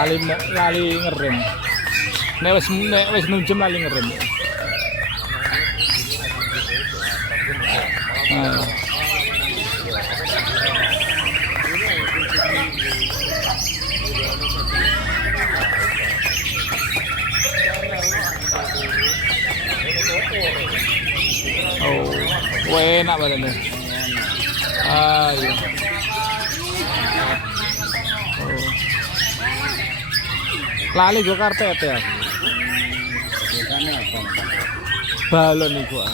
lali ngerem. Nek wis minjem lali ngerem. Nah. Oh, enak badannya. Ah, iya. Oh. Lali gua karpet ya. Balon nih gua.